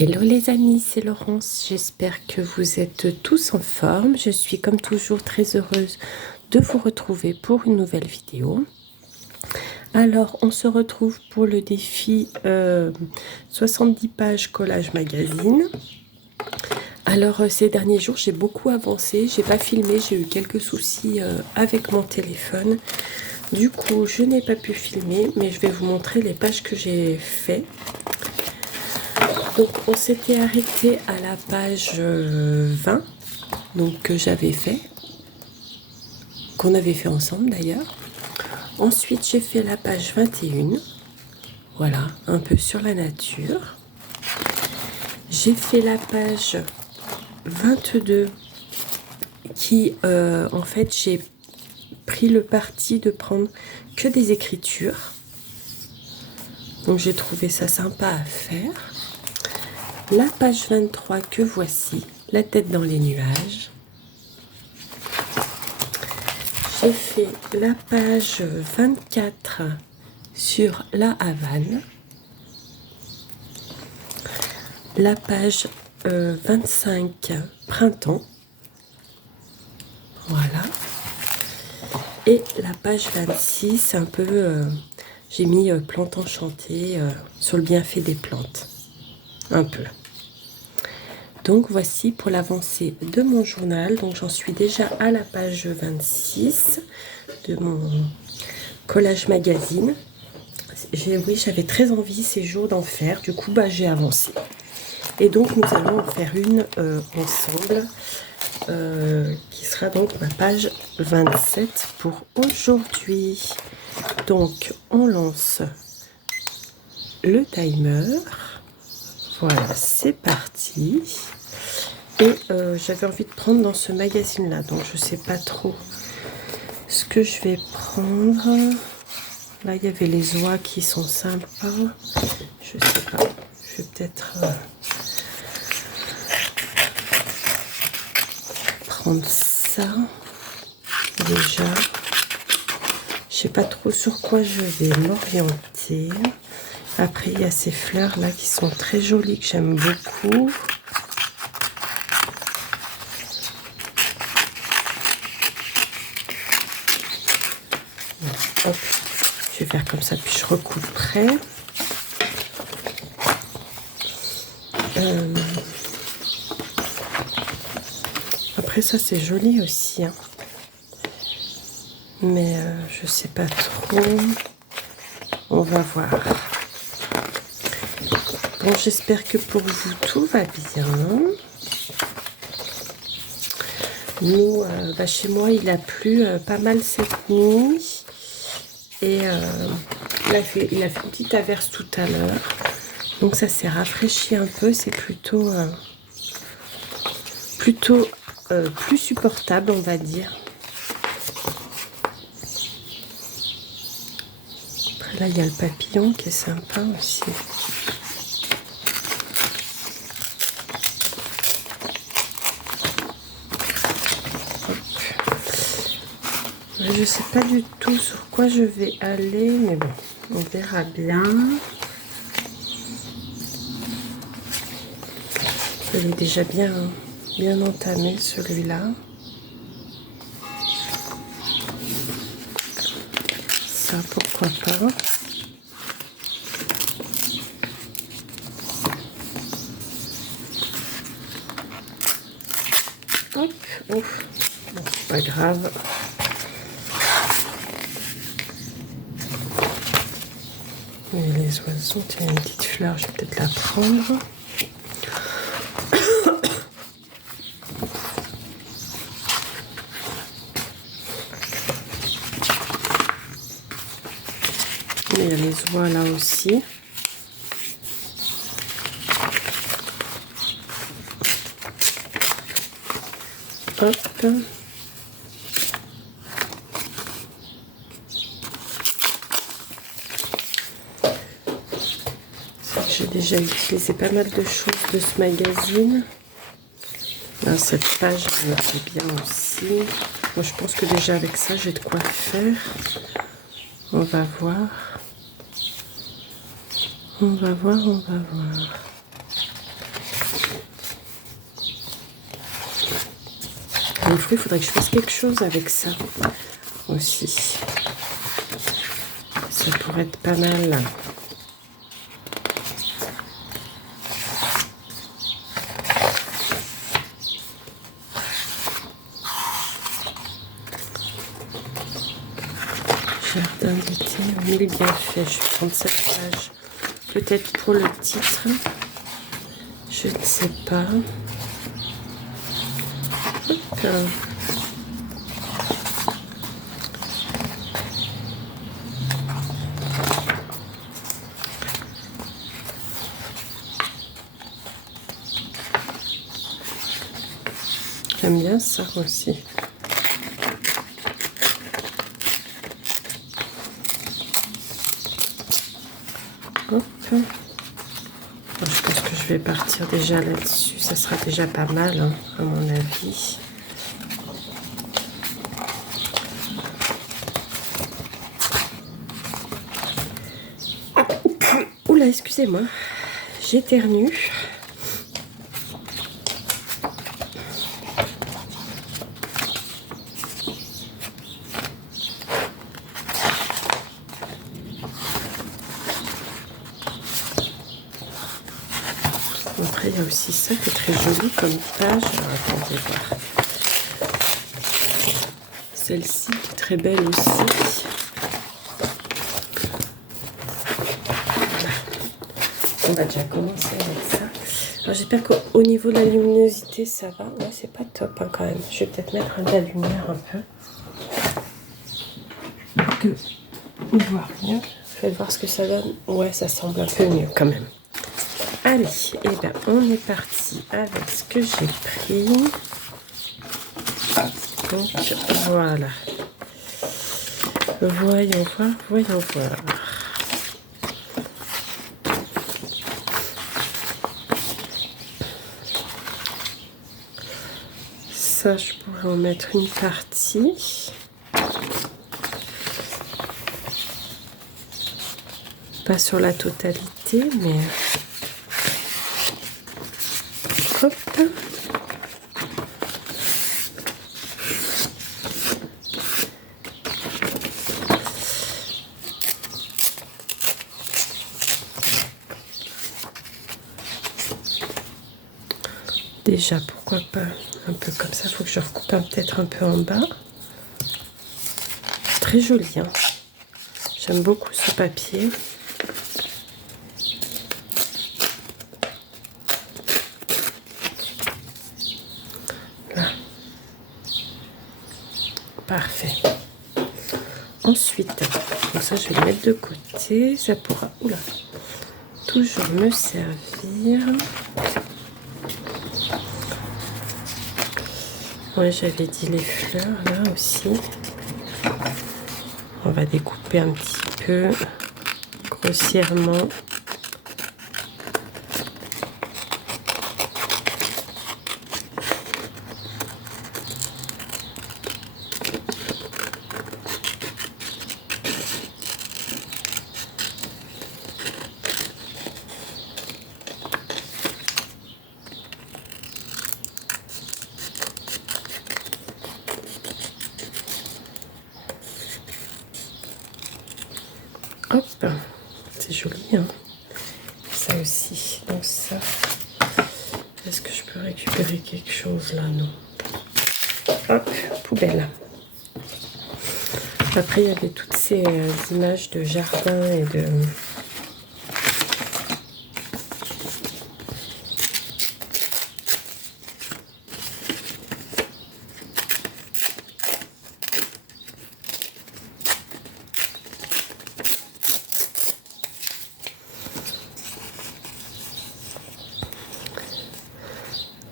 Hello les amis, c'est Laurence. J'espère que vous êtes tous en forme. Je suis comme toujours très heureuse de vous retrouver pour une nouvelle vidéo. Alors, on se retrouve pour le défi 70 pages collage magazine. Alors, ces derniers jours, j'ai beaucoup avancé. J'ai pas filmé, j'ai eu quelques soucis avec mon téléphone. Du coup, je n'ai pas pu filmer, mais je vais vous montrer les pages que j'ai fait. Donc on s'était arrêté à la page 20, donc que j'avais fait, qu'on avait fait ensemble d'ailleurs. Ensuite j'ai fait la page 21, voilà, un peu sur la nature. J'ai fait la page 22 qui en fait j'ai pris le parti de prendre que des écritures. Donc j'ai trouvé ça sympa à faire. La page 23 que voici, la tête dans les nuages. J'ai fait la page 24 sur la Havane. La page 25 printemps. Voilà. Et la page 26, un peu, j'ai mis plantes enchantées sur le bienfait des plantes. Un peu. Donc voici pour l'avancée de mon journal. Donc j'en suis déjà à la page 26 de mon collage magazine. Oui, j'avais très envie ces jours d'en faire. Du coup, j'ai avancé. Et donc nous allons en faire une ensemble, qui sera donc ma page 27 pour aujourd'hui. Donc on lance le timer. Voilà, c'est parti. Et j'avais envie de prendre dans ce magazine là, donc je sais pas trop ce que je vais prendre. Là il y avait les oies qui sont sympas, je sais pas, je vais peut-être prendre ça déjà. Je sais pas trop sur quoi je vais m'orienter. Après il y a ces fleurs là qui sont très jolies, que j'aime beaucoup. Hop, je vais faire comme ça, puis je recouperai. Après ça c'est joli aussi, hein. Mais je sais pas trop. On va voir. Bon, j'espère que pour vous tout va bien. Nous, chez moi, il a plu pas mal cette nuit. Et il a fait une petite averse tout à l'heure. Donc ça s'est rafraîchi un peu. C'est plutôt plus supportable, on va dire. Après là, il y a le papillon qui est sympa aussi. Je sais pas du tout sur quoi je vais aller, mais bon, on verra bien. Il est déjà bien entamé celui-là. Ça, pourquoi pas. Hop, ouf, bon, c'est pas grave. Et les oiseaux, tiens, une petite fleur, je vais peut-être la prendre. Il y a les oies là aussi. Hop. J'ai déjà utilisé pas mal de choses de ce magazine. Là, cette page me plaît bien aussi. Moi, je pense que déjà avec ça, j'ai de quoi faire. On va voir. On va voir, on va voir. Les fruits, il faudrait que je fasse quelque chose avec ça aussi. Ça pourrait être pas mal. Jardin d'été, on est bien fait. Je vais prendre cette page. Peut-être pour le titre. Je ne sais pas. Hop. J'aime bien ça aussi. Hop. Je pense que je vais partir déjà là-dessus. Ça sera déjà pas mal, hein, à mon avis. Oula, excusez-moi. J'éternue. Après, il y a aussi ça qui est très joli comme page. Alors, attendez voir. Celle-ci qui est très belle aussi. Voilà. On va déjà commencer avec ça. Alors, j'espère qu'au niveau de la luminosité, ça va. Ouais, c'est pas top hein, quand même. Je vais peut-être mettre de la lumière un peu. Pour voir mieux. Je vais voir ce que ça donne. Ouais, ça semble un peu mieux quand même. Allez, et bien on est parti avec ce que j'ai pris. Donc voilà. Voyons voir, voyons voir. Ça, je pourrais en mettre une partie. Pas sur la totalité, mais... Hop. Déjà, pourquoi pas un peu comme ça. Il faut que je recoupe peut-être un peu en bas. Très joli, hein. J'aime beaucoup ce papier. Là. Parfait. Ensuite, donc ça, je vais le mettre de côté. Ça pourra, oula, toujours me servir. Ouais, j'avais dit les fleurs là aussi. On va découper un petit peu grossièrement. Hop, c'est joli, hein. Ça aussi, donc ça. Est-ce que je peux récupérer quelque chose là? Non. Hop, poubelle. Après, il y avait toutes ces images de jardin et de...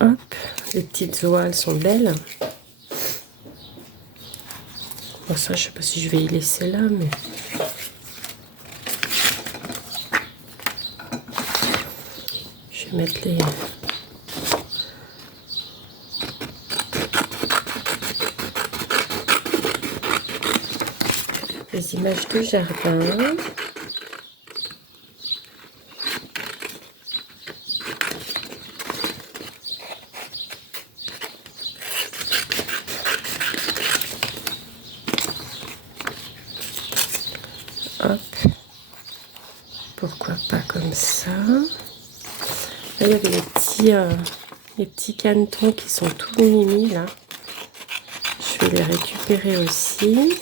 Hop, les petites oies, elles sont belles. Bon, ça, je sais pas si je vais y laisser là, mais... Je vais mettre les images de jardin. Hop. Pourquoi pas comme ça. Là, il y avait les petits canetons qui sont tout mimi là. Je vais les récupérer aussi.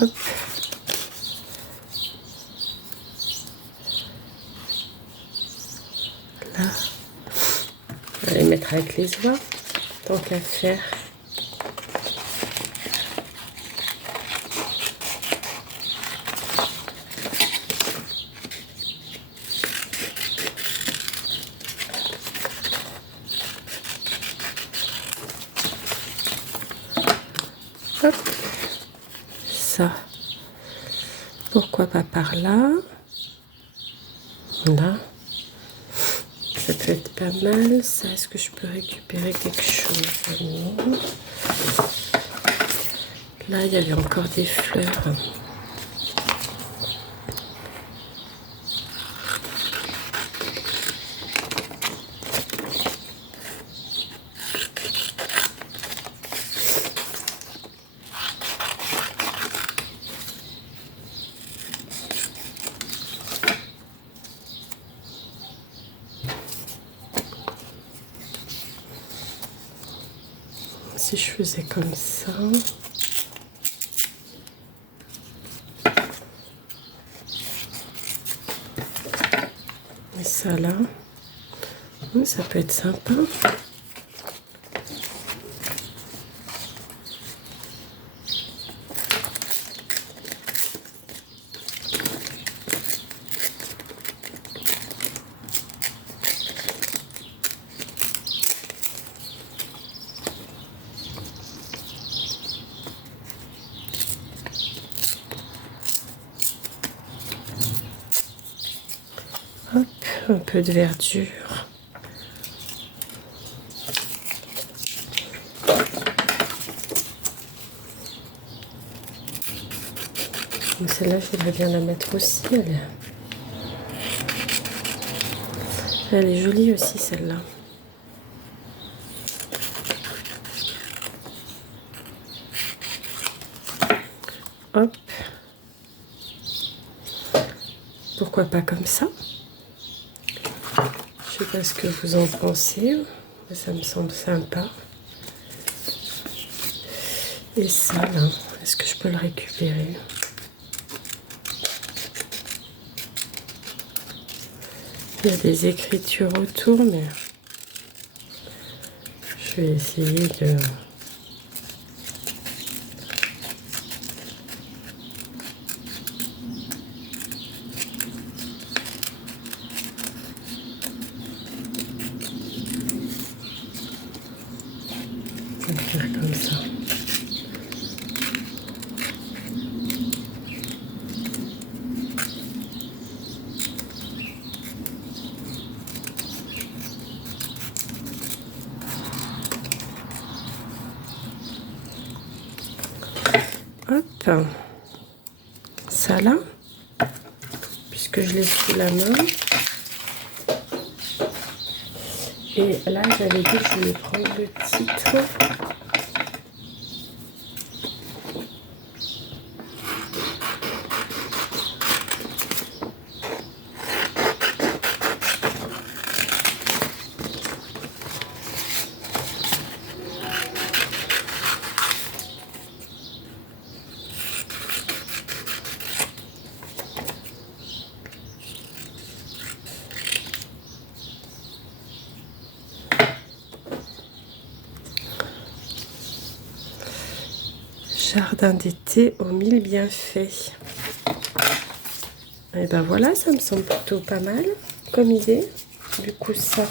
Hop. Là. On va les mettre avec les oies, tant qu'à faire. Hop. Ça. Pourquoi pas par là. Là. Ça peut être pas mal. Ça, est-ce que je peux récupérer quelque chose? Non. Là, il y avait encore des fleurs. Si je faisais comme ça. Et ça là. Ça peut être sympa. Hop, un peu de verdure. Celle-là, je voudrais bien la mettre aussi. Elle est jolie aussi, celle-là. Hop. Pourquoi pas comme ça? Je sais pas ce que vous en pensez. Ça me semble sympa. Et ça, là, est-ce que je peux le récupérer? Il y a des écritures autour, mais je vais essayer de... faire comme ça. Hop, ça là, puisque je l'ai sous la main. Et là, j'avais dit que je voulais prendre le titre. Jardin d'été aux 1000 bienfaits. Et ben voilà, ça me semble plutôt pas mal comme idée. Du coup, ça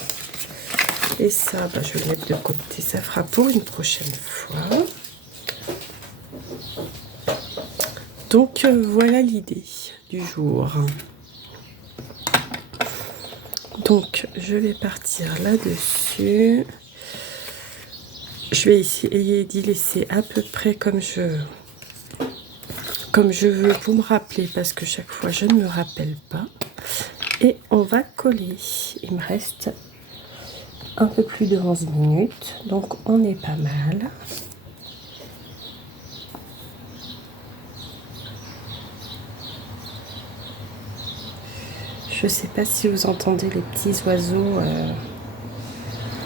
et ça, ben, je vais le mettre de côté. Ça fera pour une prochaine fois. Donc, voilà l'idée du jour. Donc, je vais partir là-dessus. Je vais essayer d'y laisser à peu près comme je comme je veux pour me rappeler, parce que chaque fois je ne me rappelle pas. Et on va coller. Il me reste un peu plus de 11 minutes, donc on est pas mal. Je sais pas si vous entendez les petits oiseaux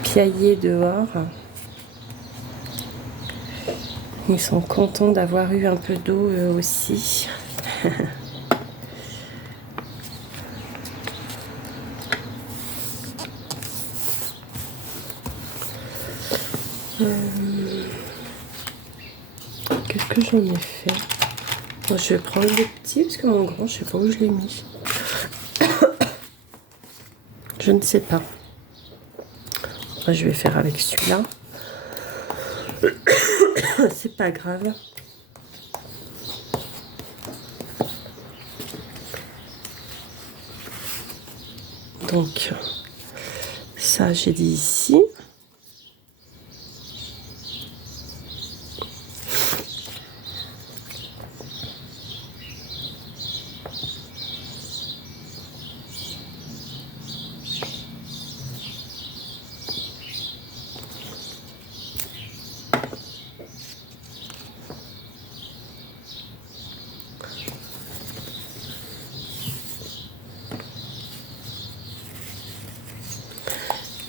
piailler dehors. Ils sont contents d'avoir eu un peu d'eau eux aussi. Qu'est-ce que j'en ai fait? Bon, je vais prendre le petit parce que mon grand, je sais pas où je l'ai mis. Je ne sais pas. Moi, je vais faire avec celui-là. C'est pas grave. Donc, ça, j'ai dit ici.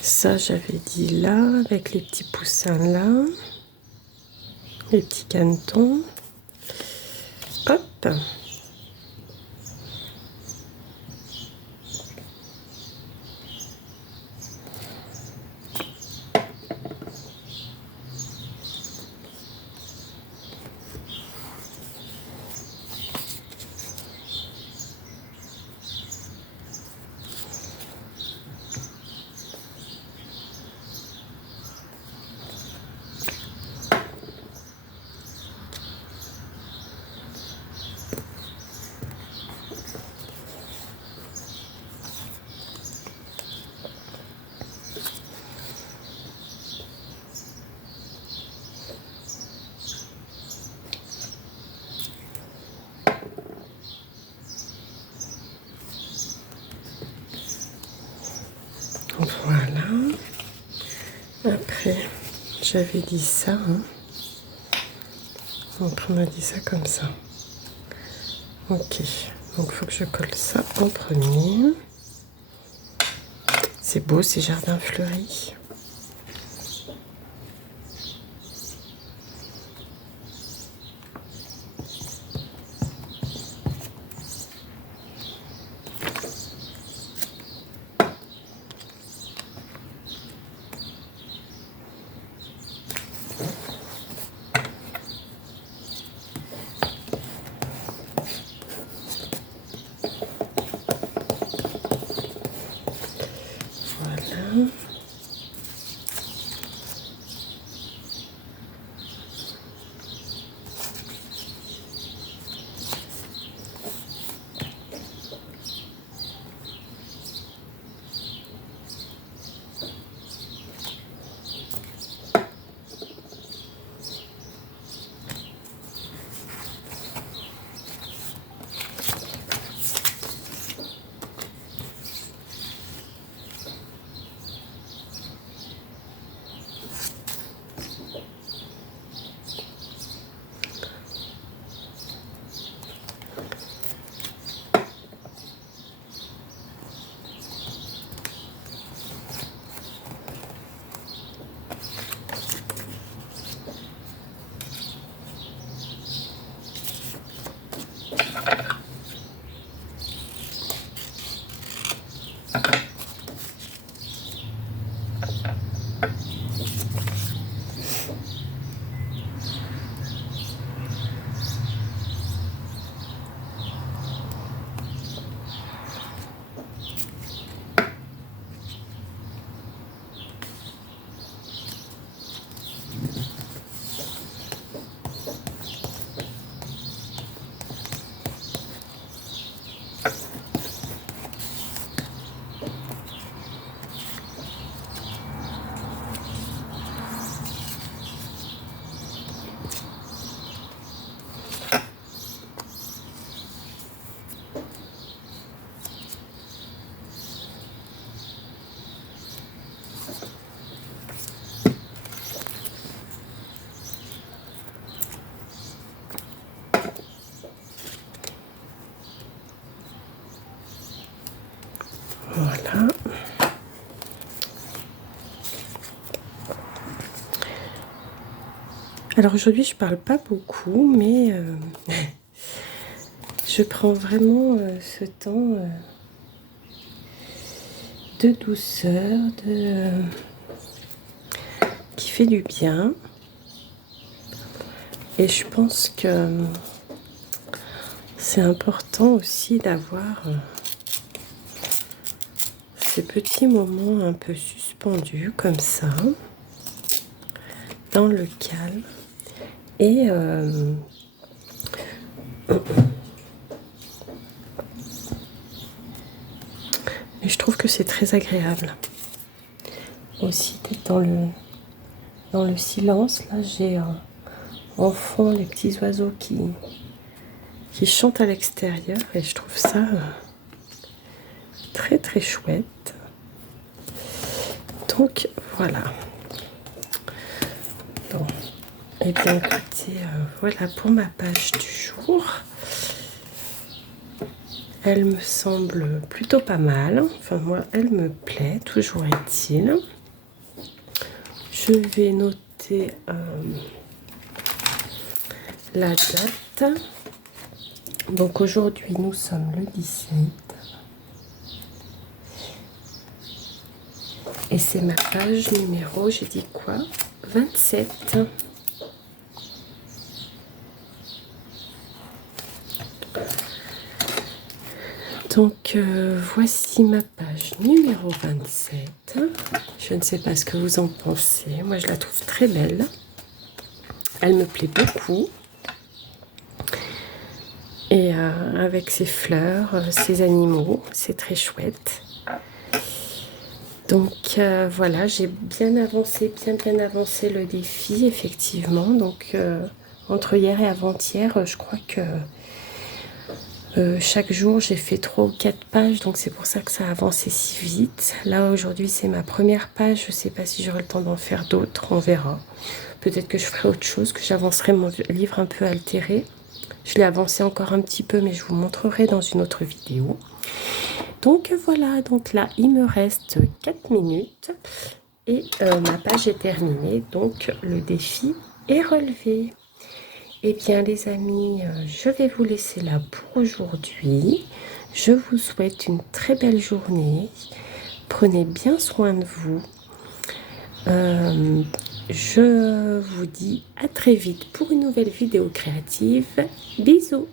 Ça, j'avais dit là, avec les petits poussins là, les petits canetons. Hop. Voilà. Après, j'avais dit ça. Hein. Donc, on a dit ça comme ça. Ok. Donc, il faut que je colle ça en premier. C'est beau, ces jardins fleuris. Voilà. Alors aujourd'hui, je parle pas beaucoup, mais je prends vraiment ce temps de douceur, qui fait du bien. Et je pense que c'est important aussi d'avoir ces petits moments un peu suspendus comme ça, dans le calme. Et je trouve que c'est très agréable aussi d'être dans le silence. Là, j'ai en fond les petits oiseaux qui chantent à l'extérieur et je trouve ça très très chouette. Donc voilà. Bon, et bien écoutez, voilà pour ma page du jour. Elle me semble plutôt pas mal. Enfin moi, elle me plaît, toujours est-il. Je vais noter la date. Donc aujourd'hui, nous sommes le 17. Et c'est ma page numéro, j'ai dit quoi? 27. Donc voici ma page numéro 27. Je ne sais pas ce que vous en pensez. Moi, je la trouve très belle. Elle me plaît beaucoup. Et avec ses fleurs, ses animaux, c'est très chouette. Donc voilà, j'ai bien avancé le défi, effectivement. Donc entre hier et avant-hier, je crois que chaque jour j'ai fait 3 ou 4 pages, donc c'est pour ça que ça a avancé si vite. Là aujourd'hui c'est ma première page, je ne sais pas si j'aurai le temps d'en faire d'autres, on verra. Peut-être que je ferai autre chose, que j'avancerai mon livre un peu altéré. Je l'ai avancé encore un petit peu, mais je vous montrerai dans une autre vidéo. Donc voilà, donc là il me reste 4 minutes et ma page est terminée, donc le défi est relevé. Eh bien les amis, je vais vous laisser là pour aujourd'hui. Je vous souhaite une très belle journée. Prenez bien soin de vous. Je vous dis à très vite pour une nouvelle vidéo créative. Bisous!